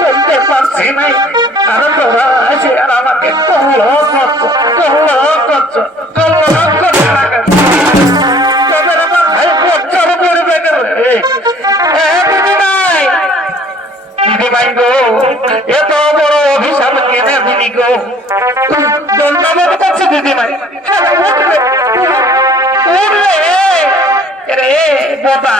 চলতে পারছি না, আর তোরা আছে আর আমাকে কল্লো করছো, তোদের মাথায় বচ্চার পড়বে গেলে। দিদি ভাই গো, এত বড় অভিশাপ কেনে দিদি গো, দণ্ডাবত করছে দিদি ভাই। বোতা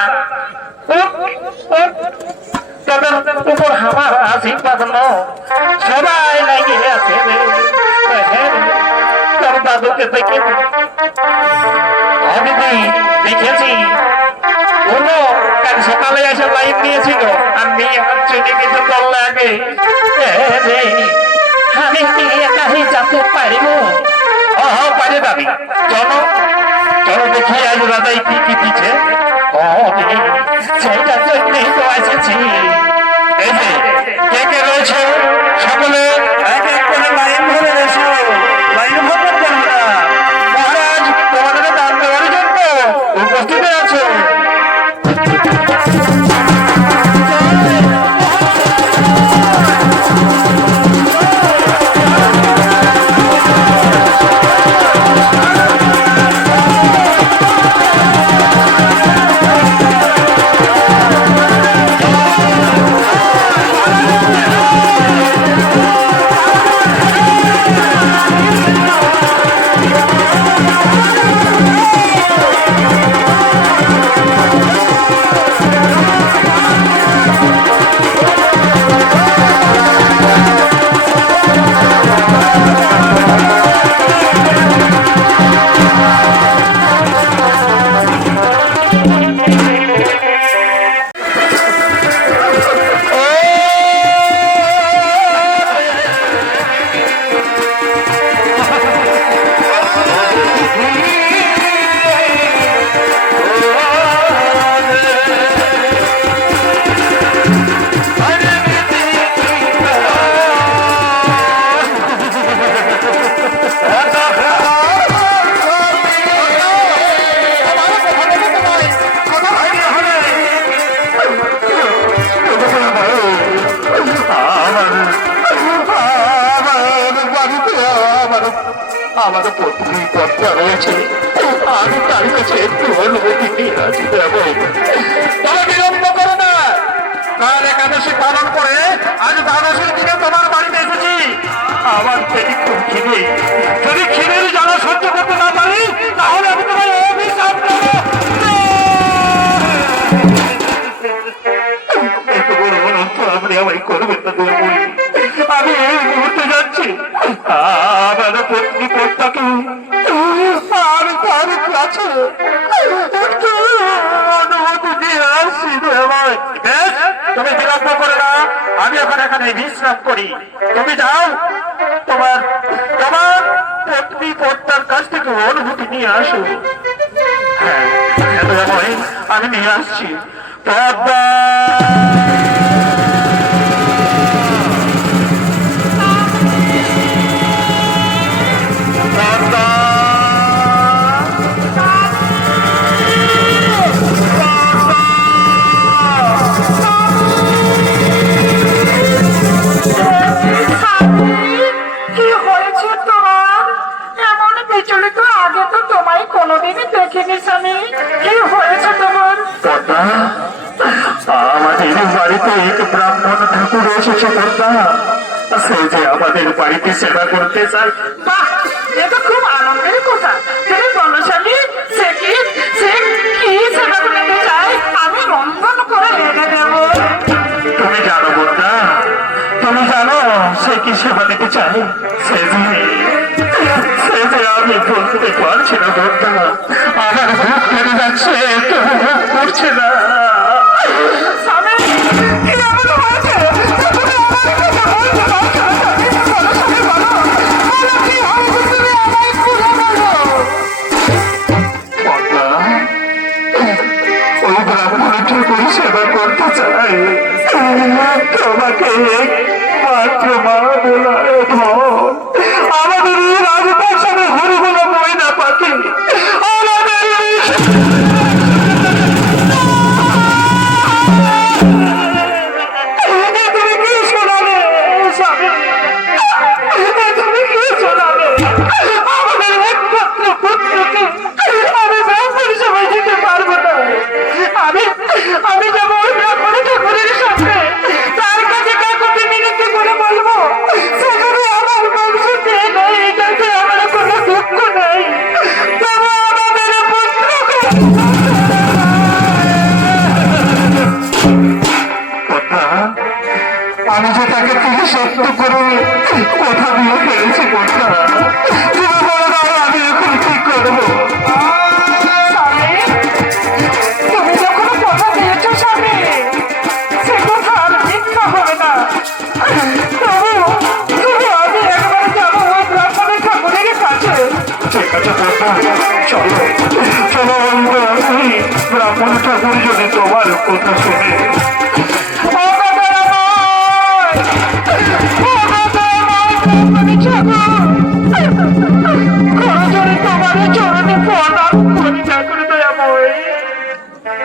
তোদের উপর আমার আশীর্বাদ সবাই লাগিয়ে আছে তোর দাদুকে দেখে আমি দেখেছি বললো কাল সকালে এসে লাইন নিয়েছিল আমি আমার ট্রেনে কিছু করলে আগে আমি কি একাই যেতে পারিব? পারে দাবি চলো চলো দেখি আজ দাদাই কি কি দিচ্ছে। সেইটার জন্যই তো এসেছি। এই যে কে কে রয়েছে সকলে এক এক করে লাইন ধরে এসো, লাইন ধরবে তোমরা। মহারাজ তোমাদের দান দেওয়ার জন্য উপস্থিত আছো। আমার পত্নী পত্রা রয়েছে, আমি তার কাছে একটু অনুমতি নিয়ে আসি। তবে বিলম্ব করো না, কাল একাদশী পালন করে আজ দ্বাদশীর দিকে তোমার বাড়িতে এসেছি। আমার পেটে খুব খিদে, যদি খিদের জ্বালা সহ্য করতে না পারি তাহলে আমি তোমার অভিশাপ দেবো। এত বড় অনর্থ আপনি আমায় করবেন না দেবো। আমি এই মুহূর্তে যাচ্ছি, আমার পত্নী পত্তাকে আমি তার কাছে একটু অনুমতি দিয়ে আসছি। তুমি বিলম্ব করে না, আমি এখন এখানে বিশ্রাম করি। তুমি যাও, তোমার তোমার পত্নী পত্তার কাছ থেকে অনুমতি নিয়ে আসো। হ্যাঁ আমি নিয়ে আসছি। পদ্মা আমাদের বাড়িতে এক ব্রাহ্মণ ঠাকুর এসেছে পদ্মা, সে যে আমাদের বাড়িতে সেবা করতে চায়। বাহ, এটা খুব আনন্দের কথা। তুমি বনশালী সে কি সেবা করতে চায় আমি রন্ধন করে এনে দেব। তুমি জানো পদ্মা, তুমি জানো সে কি সেবা দিতে চায়? সে যে আমি বলতে পারছি না পদ্মা, আমার ভোগ করে যাচ্ছে, ভোগ করছে না। ওই ব্রাহ্মণটি পরিষেবা করতে চাই, তোমাকে মাত্র মা বলা আমাদের রাজপ্রাসাদে হরিগুলো ময়না পাখি আমাদের আমি যে তাকে থেকে সত্য করে কথা দিয়ে ফেলেছি কথা, তুমি বলে দাও আমি এখন কি করবো? তুমি যখন কথা দিয়েছো স্বামী, সে কথা আর মিথ্যা হবে না। তবু আমি একবার যাবো ওই ব্রাহ্মণের ঠাকুরের কাছে। ঠিক আছে কথা, চলো চলো ব্রাহ্মণ ঠাকুর যদি তোমার কথা শুনে।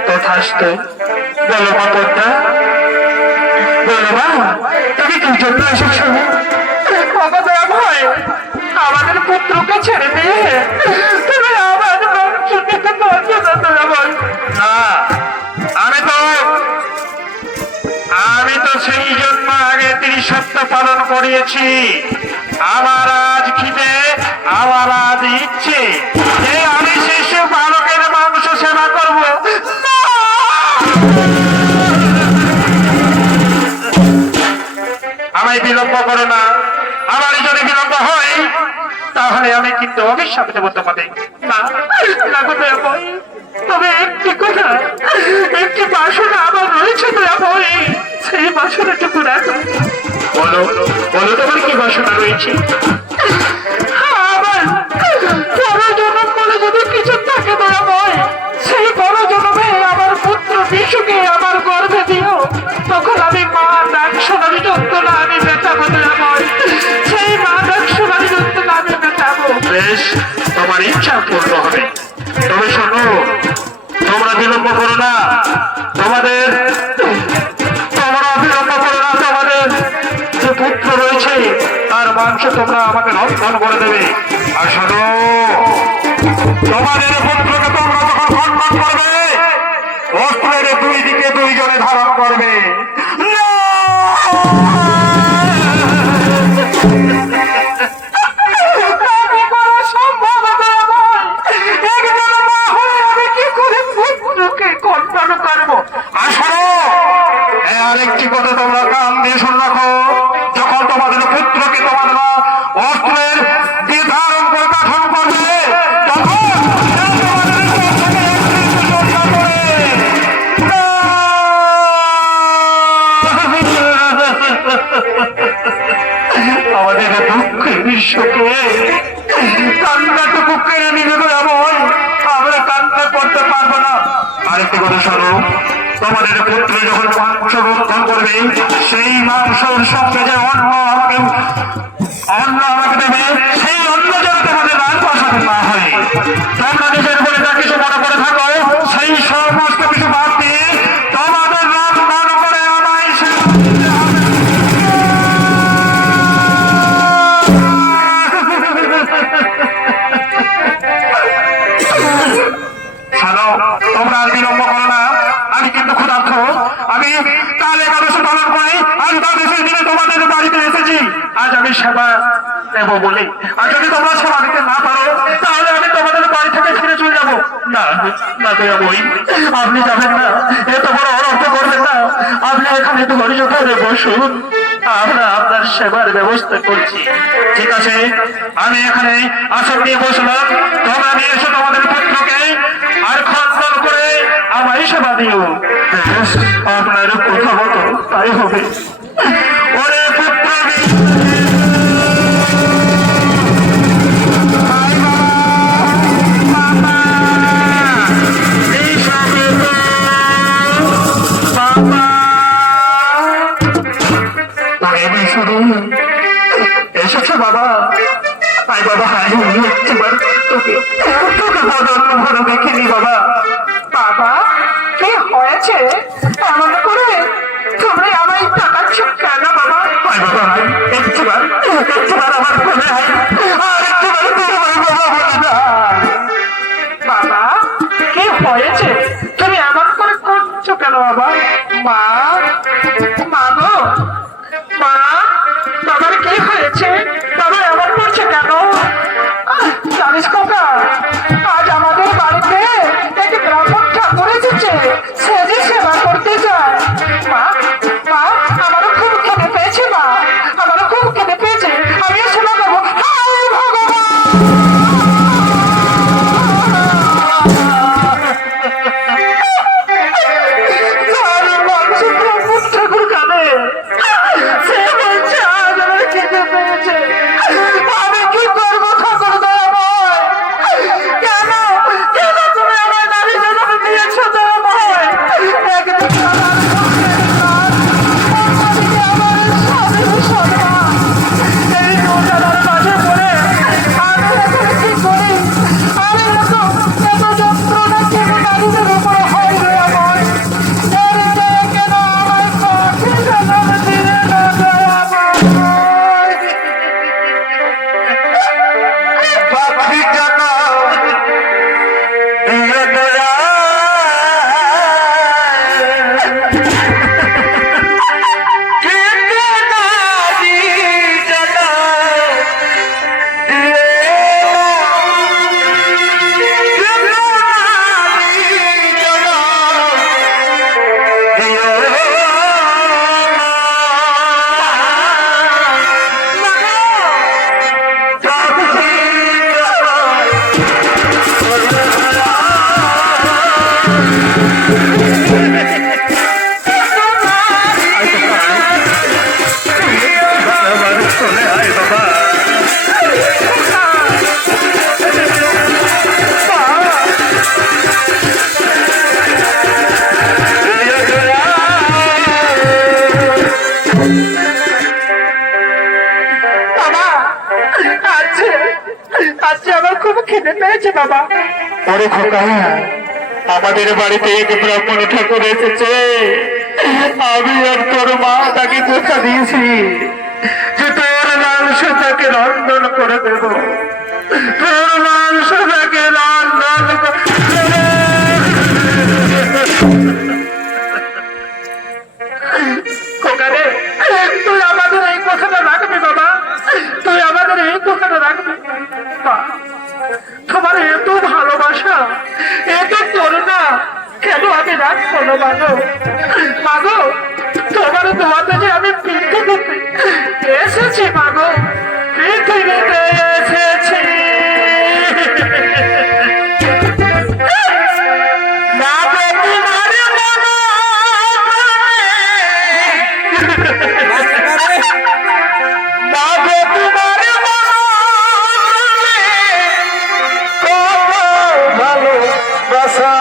তথাস্তু। বলো মা পদ্মা, বলো মা তুমি কি জন্য এসেছো? আমাদের পুত্রকে ছেড়ে দিয়ে তুমি আমার বংশ থেকে দর্শন না, আমি তো সেই জন্য আগে 30 সপ্তাহ পালন করিয়েছি। আমার আজ খিদে, আমার আজ ইচ্ছে যে আমি শিশু বালকের মাংস সেবা করবো। আমায় বিলম্ব করো না, আমার যদি বিলম্ব হয় তাহলে আমি কিন্তু অভিশাপ দেবো তোমাকে। তবে একটি কথা, একটি বাসনা আমার রয়েছে দয়াময়ী, সেই বাসনাটুকু রাখো। বলো বলো তোমার কি বাসনা রয়েছে? আমার বড় জনম বলে যদি কিছু থাকে দয়াময়, সেই বড় জনমে আমার পুত্র বিশুকে আমার গর্ভে দিও। তখন আমি মা ডাক শোনাবি যন্ত্রণা আমি মেটাবো দয়াময়, সেই মা ডাক শোনাবি যন্ত্রণা আমি মেটাবো। বেশ, তোমার ইচ্ছা পূর্ণ হবে। তবে শোনো, তোমরা বিলম্ব করো না, তোমরা বিলম্ব করো না। তোমাদের যে পুত্র রয়েছে তার মাংস তোমরা আমাকে রন্ধন করে দেবে। আর শোনো, তোমাদের পুত্রকে তোমরা যখন রন্ধন করবে, অস্ত্রের 2 দিকে 2 জনে ধারণ করবে। আরেকটি কথা তোমরা কান দিয়ে শুনে রাখো, যখন তোমাদের পুত্রকে তোমাদের মা অস্ত্রের দিয়ে ধারণ করে কাঠন করবে, তখন আমাদের দুঃখের বিশ্বকে কান্নাটুকু কেড়ে নিয়ে যাবে, এমন আমরা কান্না করতে পারবো না। আরেকটি কথা শোনো, তোমাদের পুত্র যখন মাংস রক্ষণ করবে, সেই মাংসের সঙ্গে যে অন্ন আমাকে দেবে, সেই অন্ন যেন তোমাদের রাজপ্রাসাদে না হয়। তোমরা নিজের বলে যা কিছু মনে করে থাকো, সেই সমস্ত কিছু বাদ দিয়ে তোমাদের রান্না করে আমায় শোনো, তোমরা আর বিলম্ব করো না। আমি কিন্তু ক্ষুধার্ত, আমি কাল একাদশী পালন করি, আজ দ্বাদশীর দিনে তোমাদের বাড়িতে এসেছি। আজ আমি সেবা দেবো বলে, আর যদি তোমরা সেবা দিতে না পারো তাহলে আমি তোমাদের বাড়ি থেকে ফিরে চলে যাবো। না না দয়াময়ী, আপনি যাবেন না, এত বড় অনর্থ করবেন না। আপনি এখানে ধৈর্য ধরে বসুন, আমরা আপনার সেবার ব্যবস্থা করছি। ঠিক আছে, আমি এখানে আসন নিয়ে বসলাম, তোমরা নিয়ে এসো তোমাদের পুত্রকে, আর খন্দন করে আমায় সেবা দিও। বেশ, আপনার কথা মতো তাই হবে। ওরে পুত্র এসেছো বাবা? আয় বাবা, এবার তোকে ভালো দেখিনি বাবা। বাবা, কি হয়েছে? এমন করে তুমি আমায় তাকাচ্ছ কেন বাবা? আয় বাবা, একটিবার আমার কোলে আয়, আর একটিবার তোমার বাবা বলে না। বাবা, কি হয়েছে? তুমি এমন করে করছো কেন বাবা? মা, মা গো, মা, বাবার কি হয়েছে? বাবা এমন করছে কেন? জানিস কাকা, আজ আমাদের বাড়িতে এক ব্রাহ্মণ ঠাকুর এসেছে, সে যে সেবা করতে বাবা, আজকে আমার খুব খিদে পেয়েছে বাবা। ওরে খোকা, আমাদের বাড়িতে এক ব্রাহ্মণ ঠাকুর এসেছে। আমি আর তোর মা তাকে কথা দিয়েছি যে তোর মাংস তাকে রন্ধন করে দেব, তোর মাংস তাকে রন্ধন করে দেব। খোকা রে, তুই আমাদের এই কথাটা রাখবি বাবা, তুই আমাদের এই কথাটা রাখবি। মা, তোমার এত ভালোবাসা, এত করুণা, কেন আমি রাখবো না মাগো? মাগো, তোমার দোয়াতে যে আমি পৃথিবীতে এসেছি মাগো, পৃথিবীতে এসেছি। মাগো, তোমার মাগো, তোমার ভালোবাসা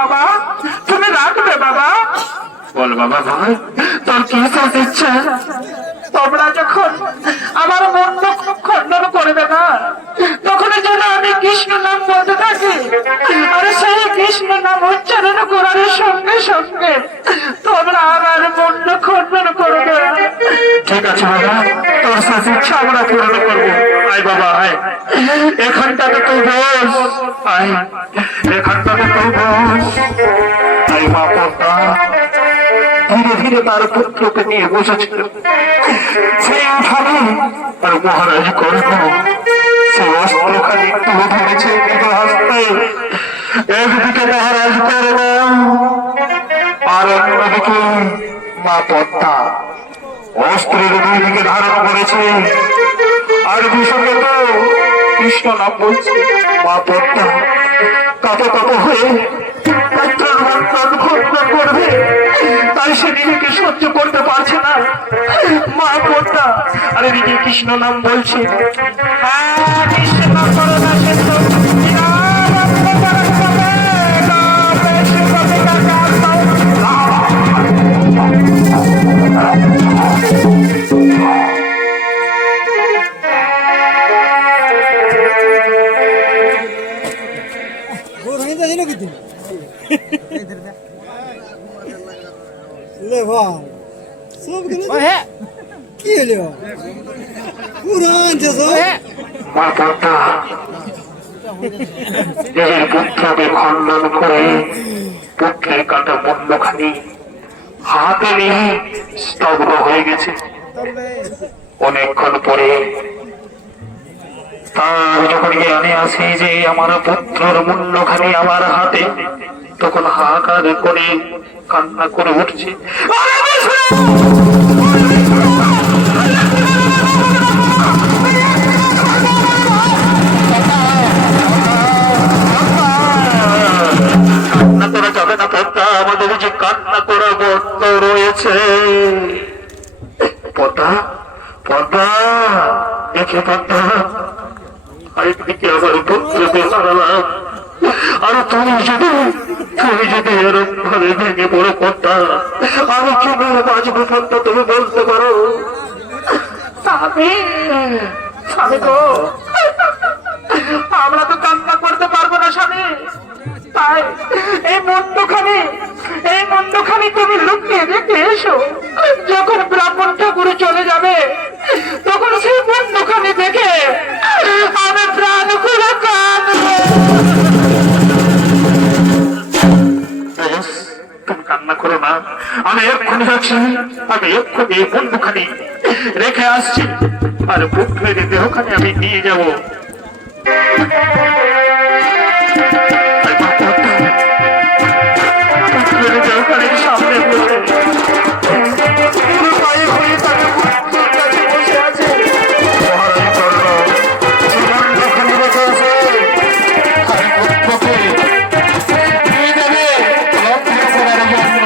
বাবা, তুমি রাখবে বাবা? বল বাবা, ভাই তোর কি শেষ ইচ্ছা? তোমরা যখন আমার মন খণ্ডন করবে না, তখন যেন আমি কৃষ্ণ নাম বলতে থাকি, আর সেই কৃষ্ণ নাম উচ্চারণ করার সঙ্গে সঙ্গে তোমরা আমার মন খণ্ডন করবে। ঠিক আছে বাবা, তোর শেষ ইচ্ছা আমরা পূরণ করবো। আয় বাবা, আয় এখানটাতে তুই বস, আয় এখানটাতে তুই বস। আয় মা পদ্মা ধীরে ধীরে তার পুত্রকে নিয়ে বসেছিল। সেই উঠানে আর মহারাজ কর্ণ সেই অস্ত্রখানি তুলে ধরেছে নিজ হস্তে। একদিকে মহারাজ কর্ণ আর অন্যদিকে মা পদ্মা অস্ত্রের দুই দিকে ধারণ করেছে, আর বিষয়ে তো কৃষ্ণ নাম বলছে। মা পদ্মা কত কত হয়ে পুত্রের মন্ত্রণ খণ্ডন করবে, তাই সে নিজেকে সহ্য করতে পারছে না। মা পদ্মা আর এদিকে কৃষ্ণ নাম বলছে। কৃষ্ণ করোনা সিন্ধু কি হলো পুরান মা পদ্মা নিজের পুত্রকে খণ্ডন করে পুত্রের কাটা মুন্ডখানি হাতে নিয়ে স্তব্ধ হয়ে গেছে। অনেকক্ষণ পরে তার যখন জ্ঞানে আসে যে আমার পুত্রের মুন্ডখানি আমার হাতে, তখন হাহাকার করে কান্না করে উঠছে। দেখে পাতা একদিকে আমার পুত্রকে হারালাম, আর তুমি যদি এরকম ভাবে ভেঙে পড়ে পড়তা, আমি কিভাবে বাঁচবো পড়তা তুমি বলতে পারো? স্বামী, স্বামী গো, আমরা তো কান্না করতে পারবো না স্বামী, তাই এই মুন্ডখানি তুমি লুকিয়ে রেখে এসো। যখন ব্রাহ্মণ ঠাকুর চলে যাবে তখন সেই মুন্ডখানি দেখে আমি প্রাণ খুলে কাঁদবো। তুমি কান্না করো না, আমি এক্ষুনি যাচ্ছি, আমি এক্ষুনি এই বন্ধুখানি রেখে আসছি, আর পুত্রের দেহখানি আমি নিয়ে যাবো। পুত্রের দেহখানির সামনে বসে পুরো পায়ে হয়ে তাকে পুত্রের কাছে বসে আছে। মহারাজ কর্ণ জীবন যখনই রেখে আছে, তাই পুত্রকে নিয়ে যাবে লক্ষ্য করার জন্য।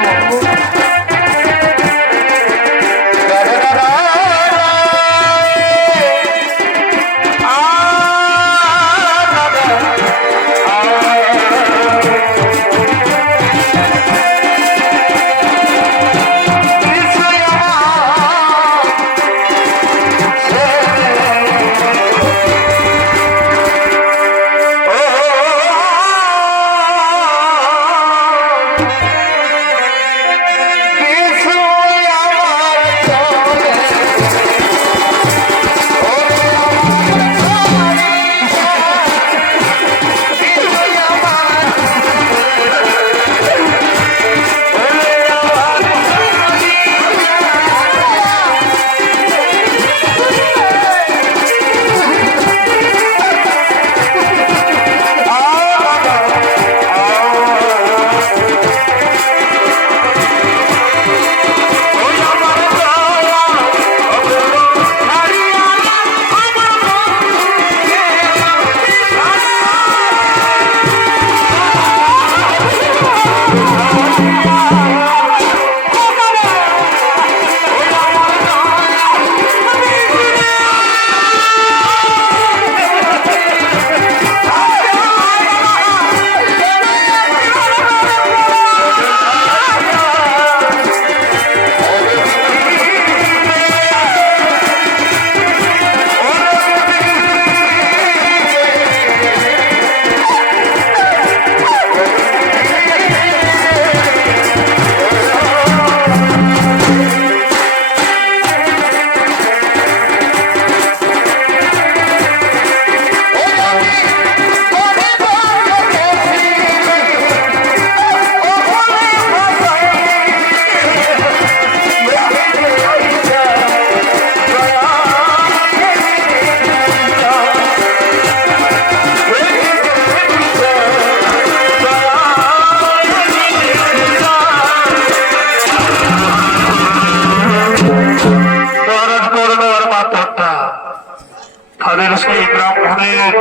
তাদের সেই ব্রাহ্মণের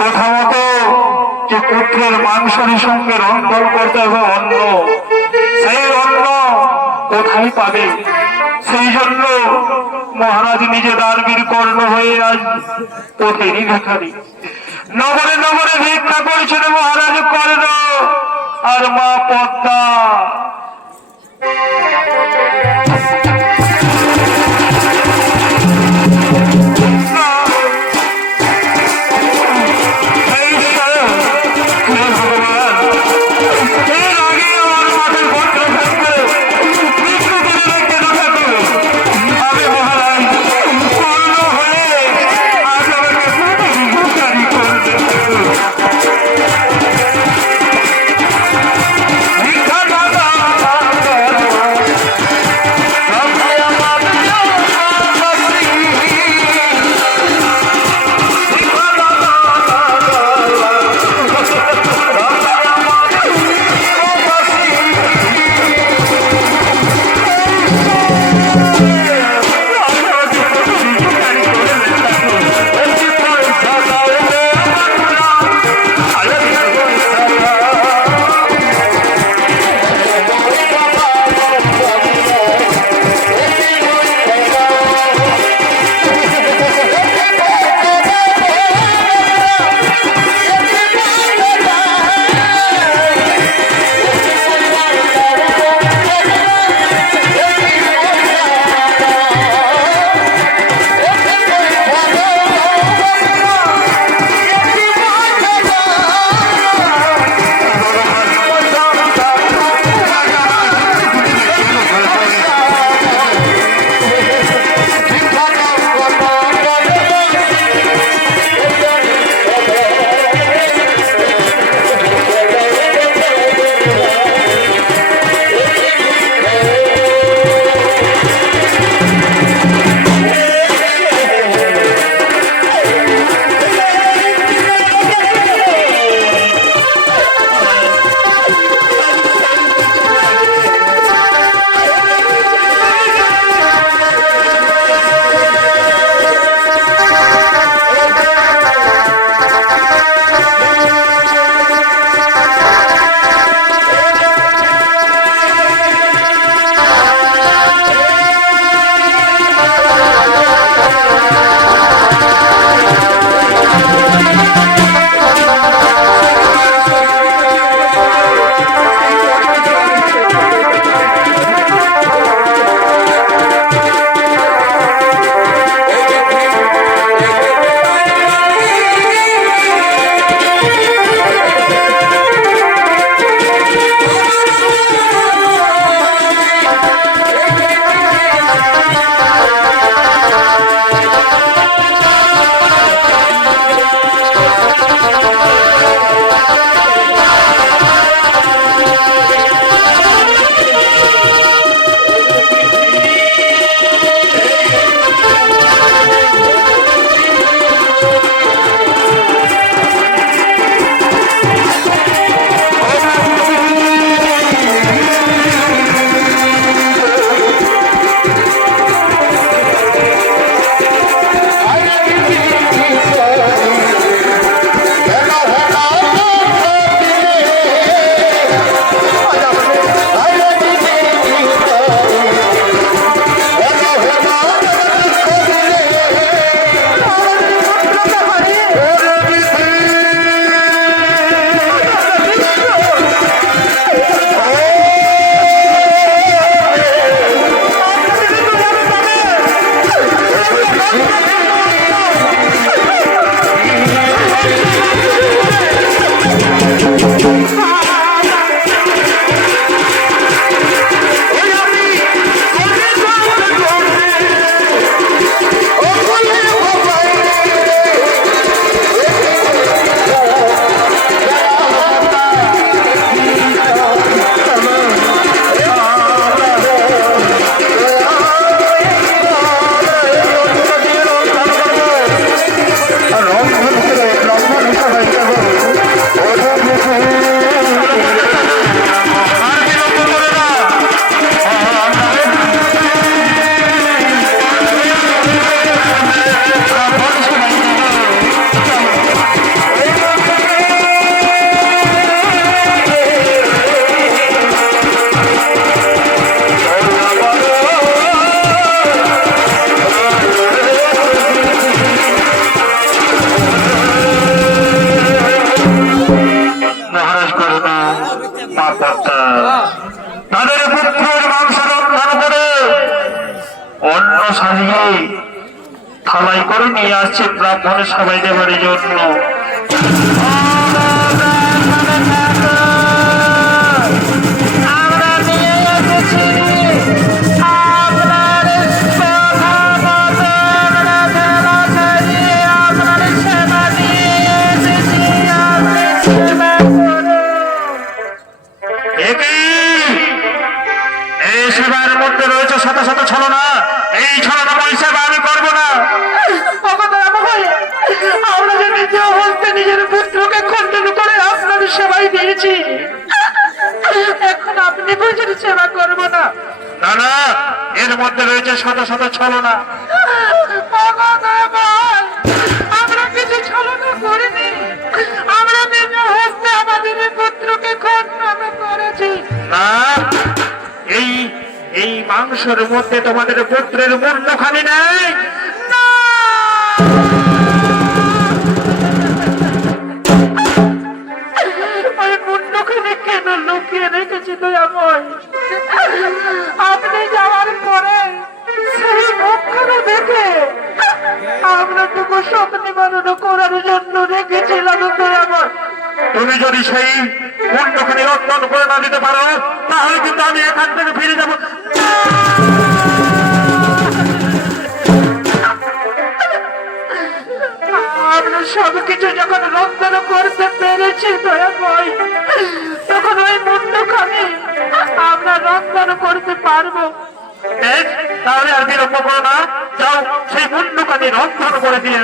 কথা মতো যে পুত্রের মাংসের সঙ্গে রন্ধন করতে হবে অন্ন, সেই অন্ন কোথায় পাবে? সেই জন্য মহারাজ নিজে দানবীর কর্ণ হয়ে আজ পথেরই ভিখারি নগরে নগরে ভিক্ষা করেছেন মহারাজ কর্ণ আর মা পদ্মা। আদায় করে নিয়ে আসছি ব্রাহ্মণের সবাই দেবার জন্য। আমরা নিয়ে এসেছি আপনার কথা মতো আমরা সেবা সাজিয়ে আপনার সেবা নিয়ে এসেছি, আপনি সেবা করুন। একই এই সেবার মধ্যে রয়েছে শত শত ছলনা। এই ছলনাময় সেবা আমি করবো না। আমরা যে নিজে হস্তে নিজের পুত্রকে খণ্ডন করে আপনার সেবাই দিয়েছি, এখন আপনি বুঝের সেবা করবো না? না না, এর মধ্যে রয়েছে শত শত ছলনা। আমরা কিছু ছলনা করিনি, আমরা নিজে হস্তে আমাদের পুত্রকে খণ্ডন করেছি। না, এই এই মাংসের মধ্যে তোমাদের পুত্রের মুন্ডখানি নেই। ওই মুন্ডখানি কেন লুকিয়ে রেখেছি দয়াময়? আপনি যাওয়ার পরে সেই মুখখানে দেখে আমরা টুকু শোক নিবারণ করার জন্য রেখেছিলাম দয়াময়। তুমি যদি সেই মুন্ডখানি রক্ষণ করে না দিতে পারো, তাহলে কিন্তু আমি এখান থেকে ফিরে যাবো। আমরা সবকিছু যখন রন্ধন করতে পেরেছি দয়াময়, তখন ওই মুন্ডখানি আমরা রন্ধন করতে পারবো। বেশ, তাহলে আর বিলম্ব করো না, যাও সেই মুন্ডখানি রন্ধন করে দিয়ে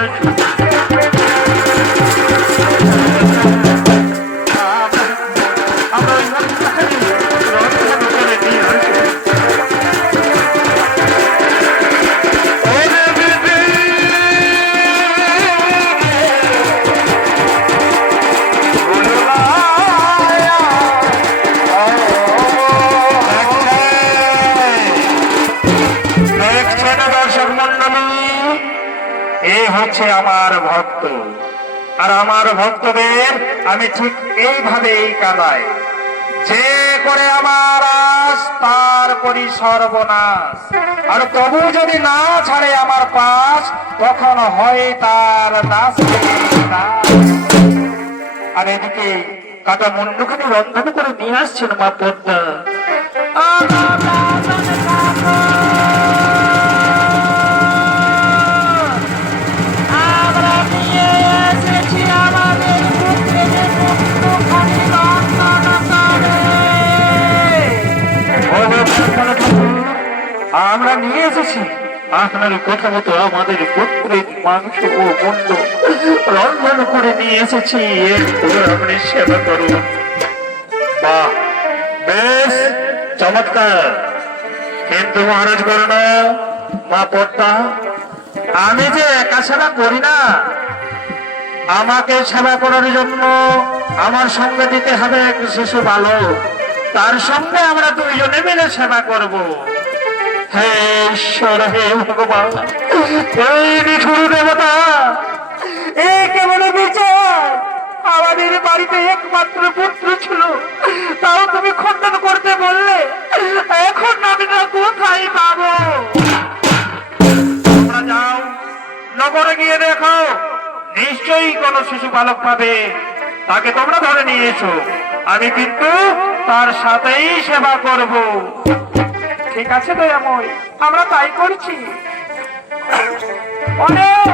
আমরা ওই মুন্ডখানি রন্ধন করে দিয়ে আসবো। হচ্ছে আমার ভক্ত, আর আমার ভক্তদের আমি ঠিক এইভাবেই কাঁদাই, যে করে আমার আশ তার করি সর্বনাশ, আর তবু যদি না ছাড়ে আমার পাশ, তখন হয় তার নাশ। আর এদিকে কাটা মুন্ডখানি রন্ধন করে নিয়ে আসছেন মা পদ্মা। আমরা নিয়ে এসেছি আপনার কথা মতো আমাদের পুত্রের মাংস ও মুন্ড রন্ধন করে নিয়ে এসেছি, একটু আপনি সেবা করুন। বাহ, বেশ চমৎকার। কিন্তু মহারাজ বলো না মা পদ্মা, আমি যে একা সেবা করি না, আমাকে সেবা করার জন্য আমার সঙ্গে দিতে হবে এক শিশু বালক, তার সঙ্গে আমরা দুইজনে মিলে সেবা করব। হে ঈশ্বর, হে ভগবান, এই নিঠুর দেবতা, এই কেবল বিচার। আমাদের বাড়িতে একমাত্র পুত্র ছিল, তাও তুমি খণ্ডন করতে বললে, এখন আমি না কোথায় পাবো? তোমরা যাও, নগরে গিয়ে দেখো, নিশ্চয়ই কোন শিশু বালক পাবে, তাকে তোমরা ধরে নিয়ে এসো, আমি কিন্তু তার সাথেই সেবা করব। ঠিক আছে দয়াময়, আমরা তাই করছি। অনেক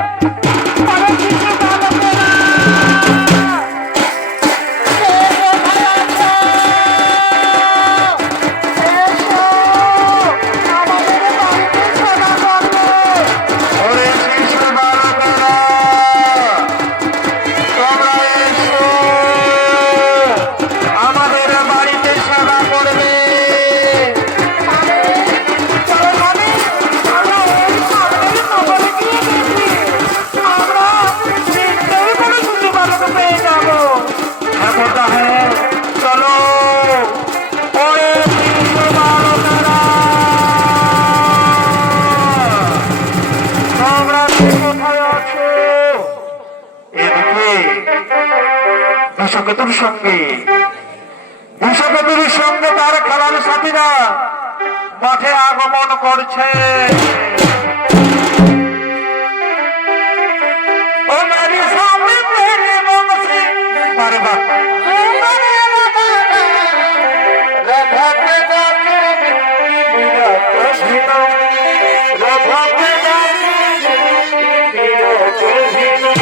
অনেক শিশু বালকেরা বিষকেতুর সঙ্গে তার খেলার সাথীরা মাঠে আগমন করছে। আরে বাহ রাধাকে ডাকে বিরাট অভিনব রাধাকে ডাকে বিরাট অভিনব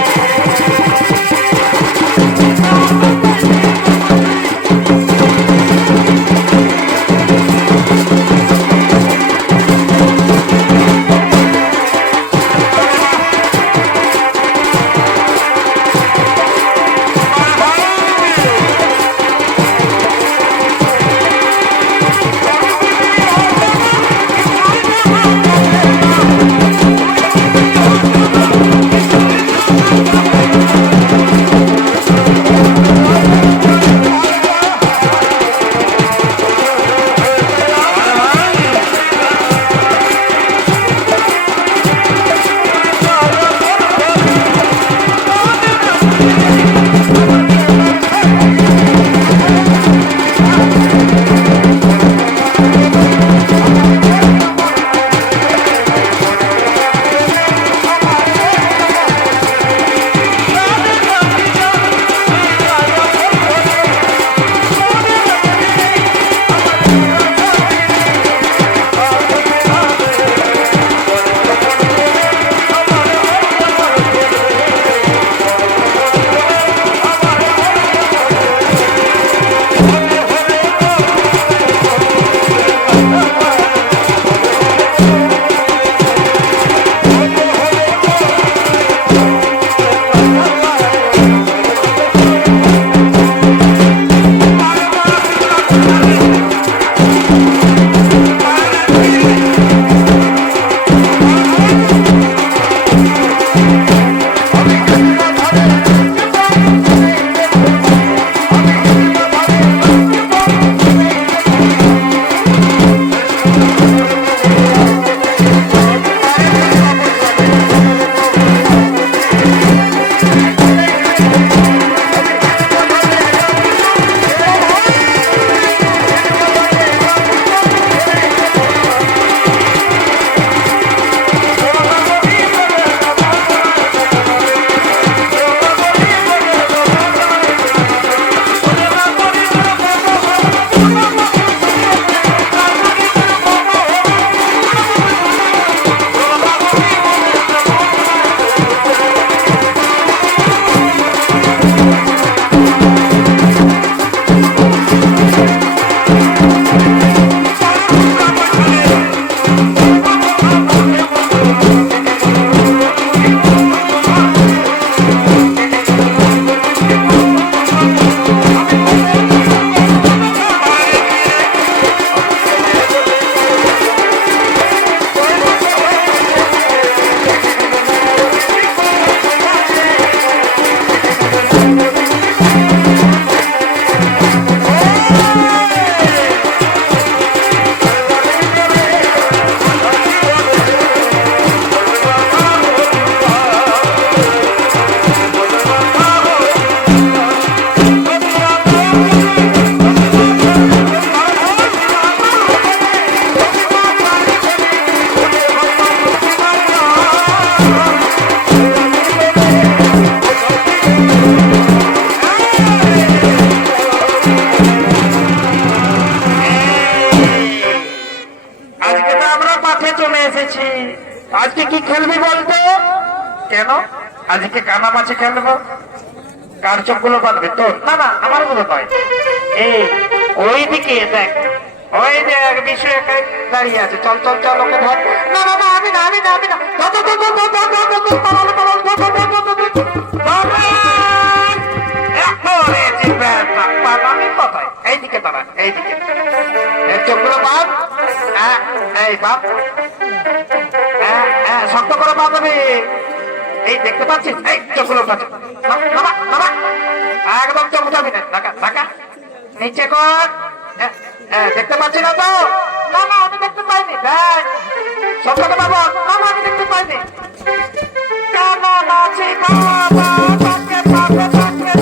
আজকে কি খেলবি বলতো? কেন আজকে কানা মাছে খেলবো? কার চোখগুলো বাঁধবে তোর? না না আমার গুলো নয়। এই ওইদিকে দেখ, ওই দেখ বিষয় একাই দাঁড়িয়ে আছে। চল চল চল ওকে ধর। না না না আমি না আমি না আমি না। এইদিকে দাঁড়া, এইদিকে চোখগুলো বাঁধ। এই বাপ শক্ত করে বাঁধবি। এই দেখতে পাচ্ছিস? এই চোখগুলো একদম চোখ যাবি না। ঢাকা নিচে কর। দেখতে পাচ্ছি না তো? না না আমি দেখতে পাইনি। দেখ শক্ত করে বাবা। না না আমি দেখতে পাইনি। কেন নাচি বাবা তাকে পাবে তাকে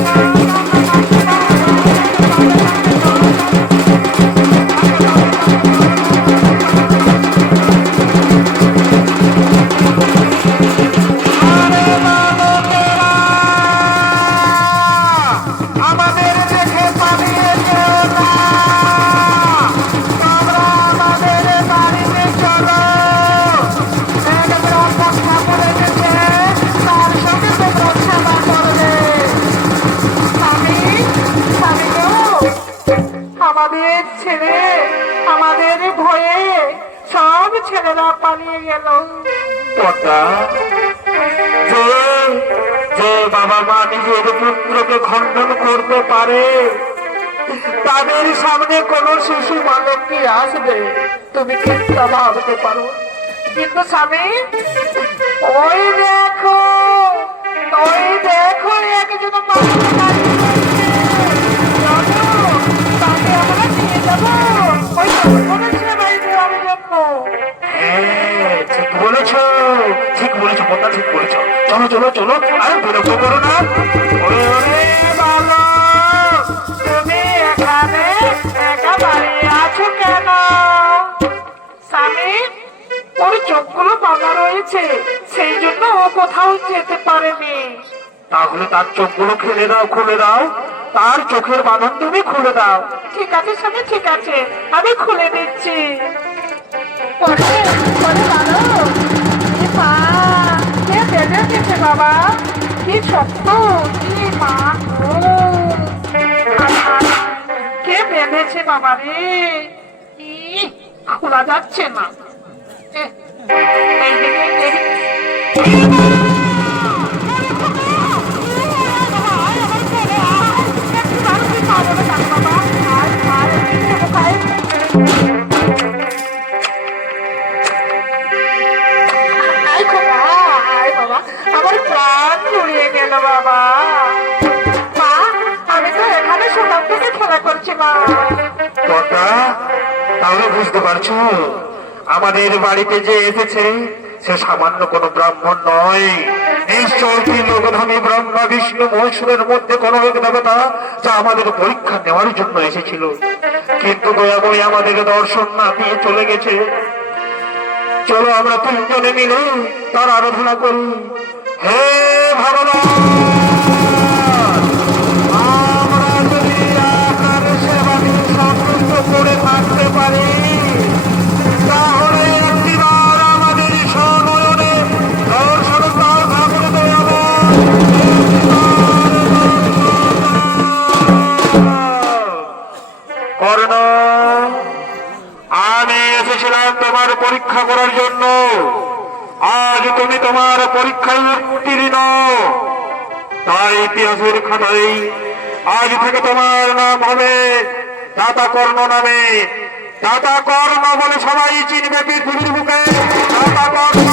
আমার ছেলেরা পালিয়ে গেল। পদ্মা, যে যে বাবা মা নিজের পুত্রকে খণ্ডন করতে পারে তাদের সামনে কোন শিশু বালক কি আসবে? তুমি কি তা ভাবতে পারো? কিন্তু স্বামী, ওই দেখো, ওই দেখো একজন মানুষ দাঁড়িয়ে আছে। চলো, তাকে আমরা নিয়ে যাবো ওই বলেছে বাড়ি দেওয়ার জন্য। হ্যাঁ, ঠিক বলেছো, ঠিক বলেছো পদ্মা, ঠিক বলেছো। চলো চলো চলো, আর বিরক্ত করো না। ওরে ওরে বালক, তুমি এখানে একা দাঁড়িয়ে আছো কেন? স্বামী, ওর চোখগুলো বাঁধা রয়েছে, সেই জন্য ও কোথাও যেতে পারেনি। তাহলে তার চোখগুলো খুলে দাও, খুলে দাও, তার চোখের বাঁধন তুমি খুলে দাও। ঠিক আছে স্বামী, ঠিক আছে, আমি খুলে দিচ্ছি। বাবা, কি শক্ত, কি মা গো। কে বেঁধেছে বাবা রে? খোলা যাচ্ছে না। এই দিকে, এই দিকে। আমার প্রাণ জুড়িয়ে গেল বাবা। মা, আমি তো এখানে সকাল থেকে খেলা করছি মা। পদ্মা, তাহলে বুঝতে পারছো আমাদের বাড়িতে যে এসেছে সে সামান্য কোনো ব্রাহ্মণ নয়, নিশ্চয় কি লোকধামী ব্রহ্মা বিষ্ণু মহেশ্বরের মধ্যে কোনো এক দেবতা, যা আমাদের পরীক্ষা নেওয়ার জন্য এসেছিল। কিন্তু দয়াময়ী আমাদের দর্শন না দিয়ে চলে গেছে। চলো আমরা তিনজনে মিলে তার আরাধনা করি। হে ভগবান, আমরা যদি আপনার সেবাকে সন্তুষ্ট করে থাকতে পারি, তাহলে একটিবার আমাদের স্বনয়নে দর্শন দাও ঠাকুর দয়াময়। কর্ণ, আমি এসেছিলাম তোমার পরীক্ষা করার জন্য। আজ তুমি তোমার পরীক্ষায় উত্তীর্ণ, তাই ইতিহাসের খাতায় আজ থেকে তোমার নাম হবে দাতা কর্ণ নামে। দাতা কর্ণ বলে সবাই চিনবে পৃথিবীর বুকে। দাতা কর্ণ,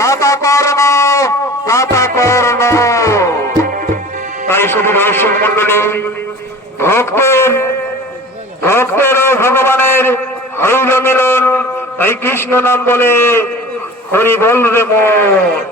দাতা কর্ণ, দাতা কর্ণ। তাই শুধু দর্শক মন্ডলী, ভক্তের ভক্তের ও ভগবানের হইল মিলন। তাই কৃষ্ণ নাম বলে হরি বল রে মন।